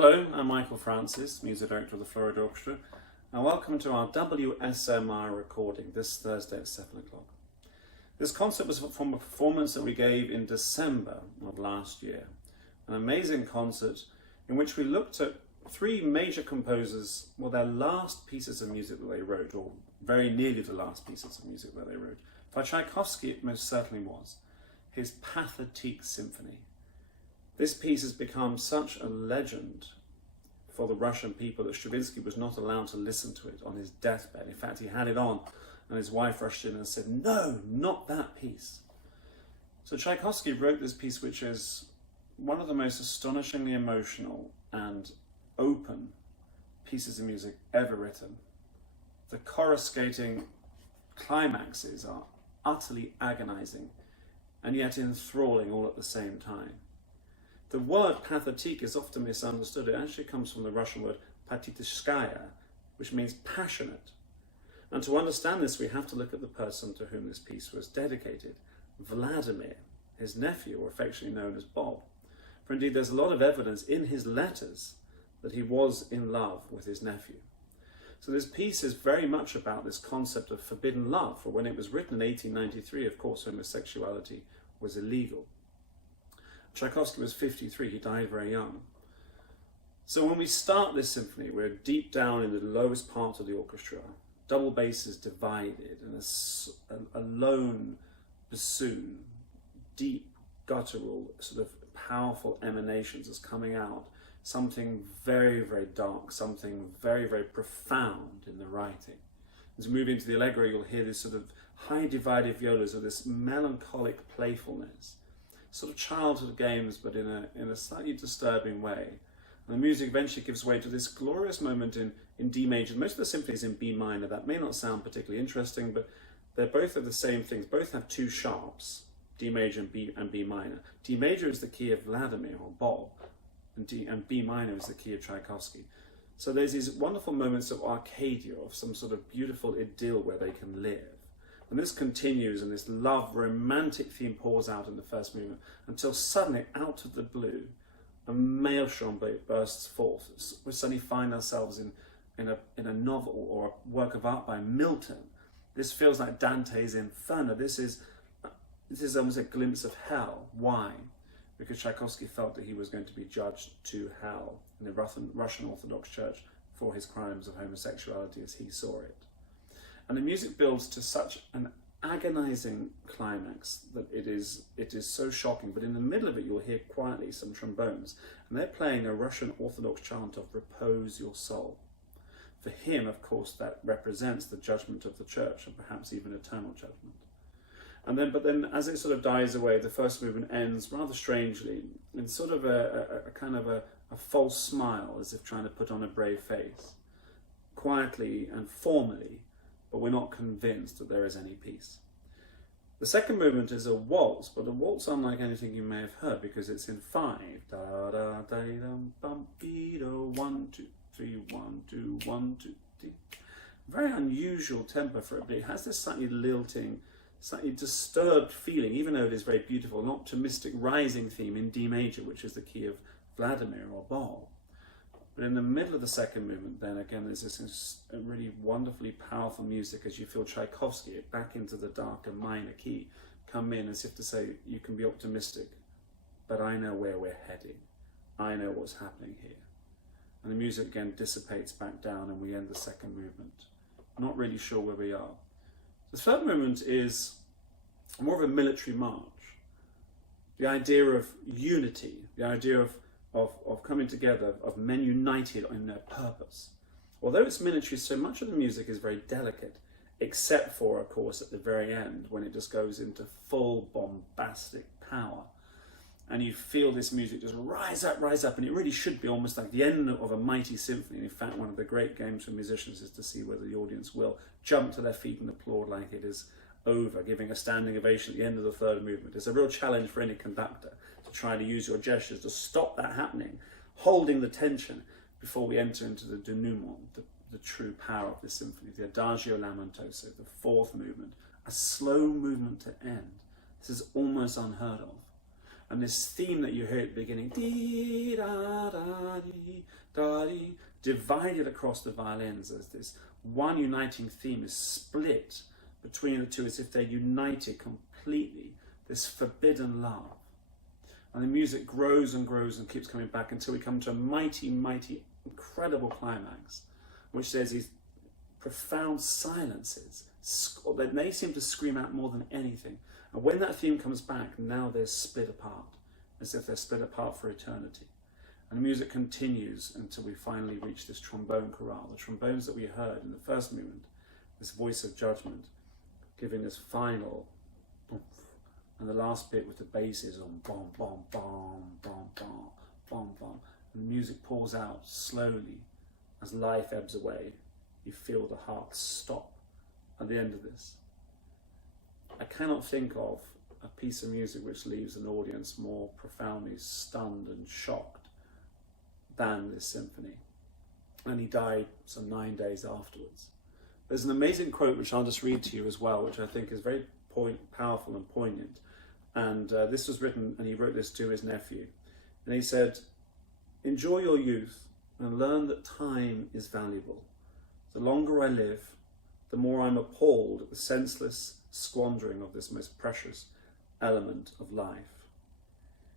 Hello, I'm Michael Francis, Music Director of the Florida Orchestra, and welcome to our WSMR recording this Thursday at 7 o'clock. This concert was from a performance that we gave in December of last year, an amazing concert in which we looked at three major composers, well, their last pieces of music that they wrote, or very nearly the last pieces of music that they wrote. For Tchaikovsky, it most certainly was his Pathetique Symphony. This piece has become such a legend for the Russian people that Stravinsky was not allowed to listen to it on his deathbed. In fact, he had it on and his wife rushed in and said, "No, not that piece." So Tchaikovsky wrote this piece, which is one of the most astonishingly emotional and open pieces of music ever written. The coruscating climaxes are utterly agonizing and yet enthralling all at the same time. The word pathetique is often misunderstood. It actually comes from the Russian word patitishskaya, which means passionate. And to understand this, we have to look at the person to whom this piece was dedicated, Vladimir, his nephew, or affectionately known as Bob. For indeed, there's a lot of evidence in his letters that he was in love with his nephew. So this piece is very much about this concept of forbidden love, for when it was written in 1893, of course, homosexuality was illegal. Tchaikovsky was 53, he died very young. So when we start this symphony, we're deep down in the lowest part of the orchestra. Double bass is divided, and a lone bassoon, deep, guttural, sort of powerful emanations is coming out. Something very, very dark, something very, very profound in the writing. As we move into the allegro, you'll hear this sort of high divided violas or this melancholic playfulness. Sort of childhood games, but in a slightly disturbing way. And the music eventually gives way to this glorious moment in D major. Most of the symphonies in B minor. That may not sound particularly interesting, but they're both of the same things. Both have two sharps, D major and B minor. D major is the key of Vladimir or Bob, and B minor is the key of Tchaikovsky. So there's these wonderful moments of Arcadia, of some sort of beautiful idyll where they can live. And this continues, and this love romantic theme pours out in the first movement until suddenly, out of the blue, a maelstrom bursts forth. We suddenly find ourselves in a novel or a work of art by Milton. This feels like Dante's Inferno. This is almost a glimpse of hell. Why? Because Tchaikovsky felt that he was going to be judged to hell in the Russian Orthodox Church for his crimes of homosexuality as he saw it. And the music builds to such an agonizing climax that it is so shocking. But in the middle of it, you'll hear quietly some trombones. And they're playing a Russian Orthodox chant of "Repose your soul." For him, of course, that represents the judgment of the church, and perhaps even eternal judgment. But then as it sort of dies away, the first movement ends rather strangely in sort of a kind of a false smile, as if trying to put on a brave face. Quietly and formally, but we're not convinced that there is any peace. The second movement is a waltz, but a waltz unlike anything you may have heard, because it's in 5. Da da da dum bum beat-o, 1 2 3 1 2 1 2 3. Very unusual tempo for it, but it has this slightly lilting, slightly disturbed feeling, even though it is very beautiful, an optimistic rising theme in D major, which is the key of Vladimir or Bob. But in the middle of the second movement, then again, there's this really wonderfully powerful music as you feel Tchaikovsky back into the darker minor key come in, as if to say, you can be optimistic, but I know where we're heading. I know what's happening here. And the music again dissipates back down and we end the second movement. Not really sure where we are. The third movement is more of a military march. The idea of unity, the idea of coming together, of men united in their purpose. Although it's military, so much of the music is very delicate, except for, of course, at the very end, when it just goes into full bombastic power. And you feel this music just rise up, and it really should be almost like the end of a mighty symphony. In fact, one of the great games for musicians is to see whether the audience will jump to their feet and applaud like it is over, giving a standing ovation at the end of the third movement. It's a real challenge for any conductor to try to use your gestures to stop that happening, holding the tension before we enter into the denouement, the true power of this symphony, the Adagio Lamentoso, the fourth movement, a slow movement to end. This is almost unheard of. And this theme that you hear at the beginning, dee da da dee, divided across the violins as this one uniting theme is split between the two as if they're united completely, this forbidden love. And the music grows and grows and keeps coming back until we come to a mighty, mighty, incredible climax, which there's these profound silences. They seem to scream out more than anything. And when that theme comes back, now they're split apart, as if they're split apart for eternity. And the music continues until we finally reach this trombone chorale. The trombones that we heard in the first movement, this voice of judgment, giving this final boom, and the last bit with the basses on bom, bom, bom, bom, bom, bom, bom. And the music pours out slowly as life ebbs away. You feel the heart stop at the end of this. I cannot think of a piece of music which leaves an audience more profoundly stunned and shocked than this symphony. And he died some 9 days afterwards. There's an amazing quote which I'll just read to you as well, which I think is very powerful and poignant. And this was written, and he wrote this to his nephew. And he said, "Enjoy your youth and learn that time is valuable. The longer I live, the more I'm appalled at the senseless squandering of this most precious element of life."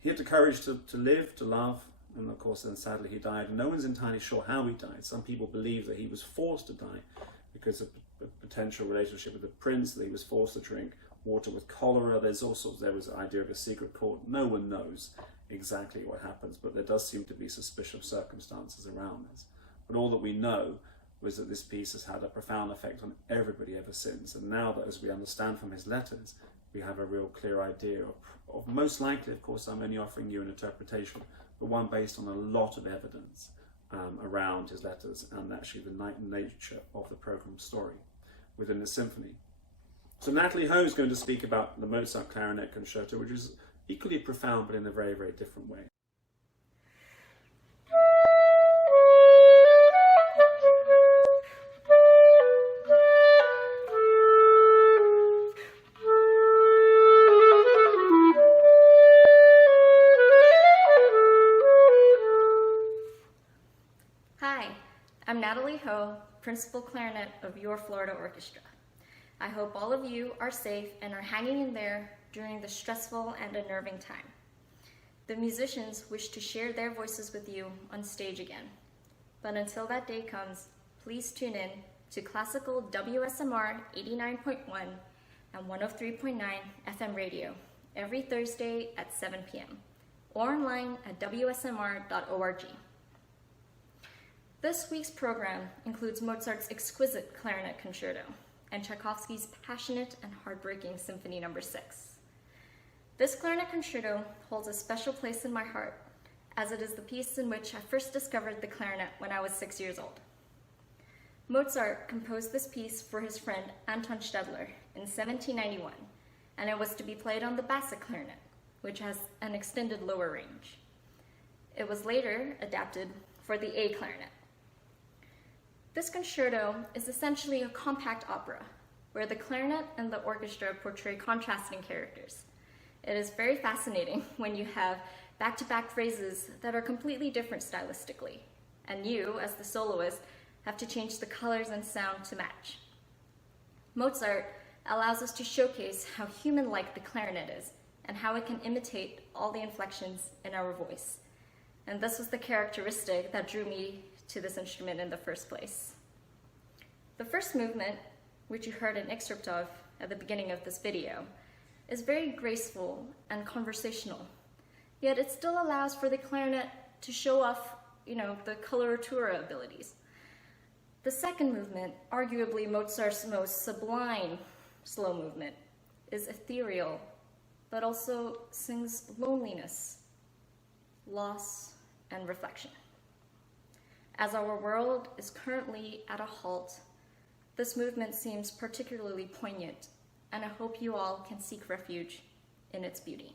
He had the courage to live, to love, and of course then sadly he died. And no one's entirely sure how he died. Some people believe that he was forced to die because of a potential relationship with the prince, that he was forced to drink water with cholera. There was an idea of a secret court. No one knows exactly what happens, but there does seem to be suspicious circumstances around this. But all that we know was that this piece has had a profound effect on everybody ever since. And now that, as we understand from his letters, we have a real clear idea of most likely, of course, I'm only offering you an interpretation, but one based on a lot of evidence around his letters and actually the nature of the program story within the symphony. So Natalie Hoe is going to speak about the Mozart Clarinet Concerto, which is equally profound but in a very, very different way. Hi, I'm Natalie Hoe, Principal Clarinet of your Florida Orchestra. I hope all of you are safe and are hanging in there during the stressful and unnerving time. The musicians wish to share their voices with you on stage again. But until that day comes, please tune in to Classical WSMR 89.1 and 103.9 FM radio every Thursday at 7 p.m. or online at wsmr.org. This week's program includes Mozart's exquisite Clarinet Concerto and Tchaikovsky's passionate and heartbreaking Symphony No. 6. This Clarinet Concerto holds a special place in my heart, as it is the piece in which I first discovered the clarinet when I was 6 years old. Mozart composed this piece for his friend Anton Stadler in 1791, and it was to be played on the basso clarinet, which has an extended lower range. It was later adapted for the A clarinet. This concerto is essentially a compact opera, where the clarinet and the orchestra portray contrasting characters. It is very fascinating when you have back-to-back phrases that are completely different stylistically, and you, as the soloist, have to change the colors and sound to match. Mozart allows us to showcase how human-like the clarinet is, and how it can imitate all the inflections in our voice. And this was the characteristic that drew me to this instrument in the first place. The first movement, which you heard an excerpt of at the beginning of this video, is very graceful and conversational, yet it still allows for the clarinet to show off, the coloratura abilities. The second movement, arguably Mozart's most sublime slow movement, is ethereal, but also sings loneliness, loss, and reflection. As our world is currently at a halt, this movement seems particularly poignant, and I hope you all can seek refuge in its beauty.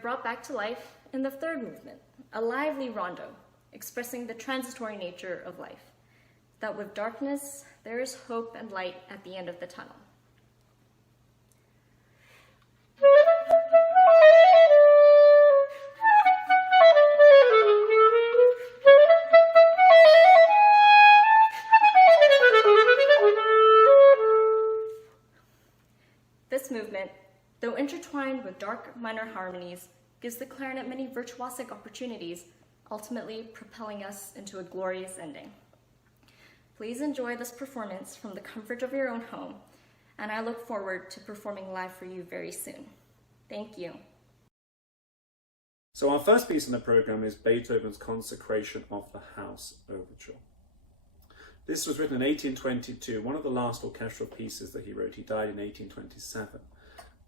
brought back to life in the third movement, a lively rondo, expressing the transitory nature of life, that with darkness, there is hope and light at the end of the tunnel. This movement, though intertwined with dark minor harmonies, gives the clarinet many virtuosic opportunities, ultimately propelling us into a glorious ending. Please enjoy this performance from the comfort of your own home, and I look forward to performing live for you very soon. Thank you. So our first piece in the program is Beethoven's Consecration of the House Overture. This was written in 1822, one of the last orchestral pieces that he wrote. He died in 1827.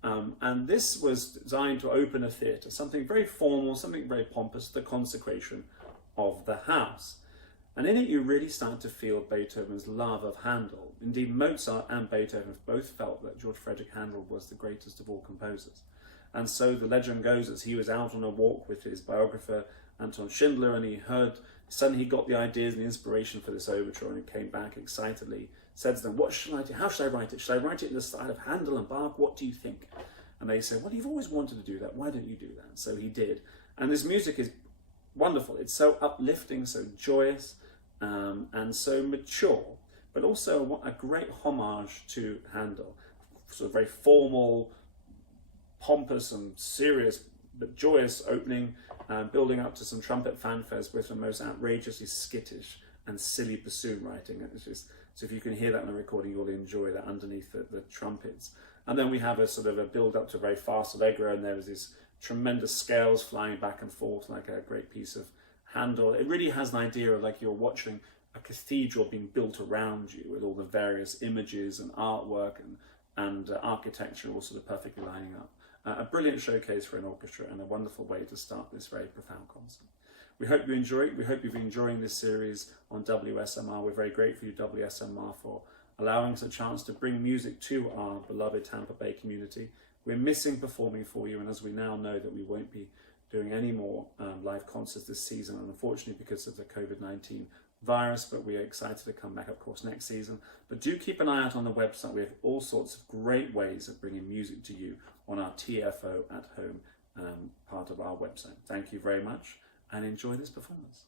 And this was designed to open a theatre, something very formal, something very pompous, the consecration of the house. And in it you really start to feel Beethoven's love of Handel. Indeed, Mozart and Beethoven both felt that George Frederick Handel was the greatest of all composers. And so the legend goes that he was out on a walk with his biographer Anton Schindler, and suddenly he got the ideas and the inspiration for this overture, and he came back excitedly, said to them, "What should I do? How should I write it? Should I write it in the style of Handel and Bach? What do you think?" And they said, "Well, you've always wanted to do that. Why don't you do that?" So he did. And this music is wonderful. It's so uplifting, so joyous, and so mature, but also a great homage to Handel. Sort of very formal, pompous and serious, but joyous opening, building up to some trumpet fanfares with the most outrageously skittish and silly bassoon writing. It's just, so if you can hear that in the recording, you'll enjoy that underneath the trumpets. And then we have a sort of a build up to a very fast allegro, and there's these tremendous scales flying back and forth like a great piece of Handel. It really has an idea of like you're watching a cathedral being built around you with all the various images and artwork and architecture all sort of perfectly lining up. A brilliant showcase for an orchestra and a wonderful way to start this very profound concert. We hope you enjoy it. We hope you've been enjoying this series on WSMR. We're very grateful to WSMR for allowing us a chance to bring music to our beloved Tampa Bay community. We're missing performing for you, and as we now know that we won't be doing any more live concerts this season, unfortunately because of the COVID-19 virus, but we are excited to come back, of course, next season. But do keep an eye out on the website. We have all sorts of great ways of bringing music to you on our TFO at Home part of our website. Thank you very much and enjoy this performance.